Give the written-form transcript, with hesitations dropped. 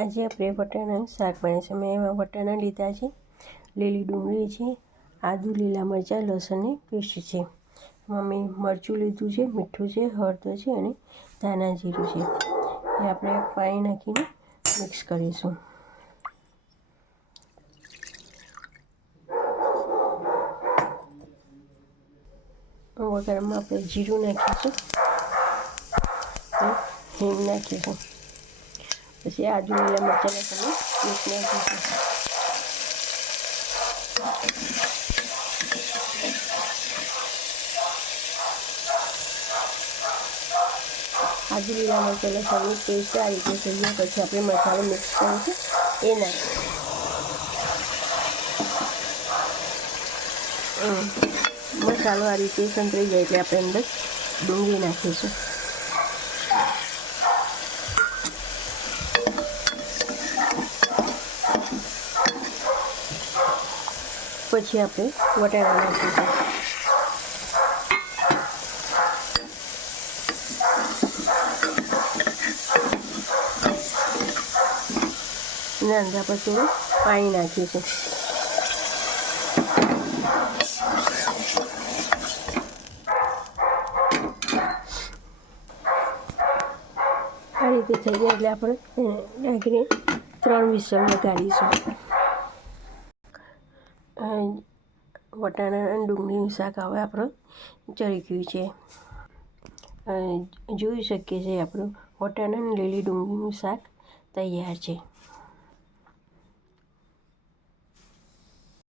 આજે આપણે વટાણાનું શાક બનાવીશું. મેં એમાં વટાણા લીધા છે, લીલી ડુંગળી છે, આદુ, લીલા મરચાં, લસણની પેસ્ટ છે. એમાં મેં મરચું લીધું છે, મીઠું છે, હળદર છે અને ધાણા જીરું છે. એ આપણે પાણી નાખીને મિક્સ કરીશું. વઘારમાં આપણે જીરું નાખીશું, હિંગ નાખીશું, પછી આદુ લીલા મરચાં નાખીને મિક્સ નાખીશું. આદુ લીલા મરચાં લસણની પેસ્ટ આ રીતે થઈ જાય પછી આપણે મસાલો મિક્સ કરીશું એ નાખીશું. મસાલો આ રીતે સંતરાઈ જાય એટલે આપણે અંદર ડુંગળી નાખીશું. પછી આપણે વટાણા નાખીશું. એના અંદર આપણે થોડું પાણી નાખીશું. આ રીતે થઈ જાય એટલે આપણે નાખીને 3 વિસલ લગાડીશું. વટાણા અને ડુંગળીનું શાક હવે આપણે ચડી ગયું છે. જોઈ શકીએ છીએ આપણું વટાણા અને લીલી ડુંગળીનું શાક તૈયાર છે.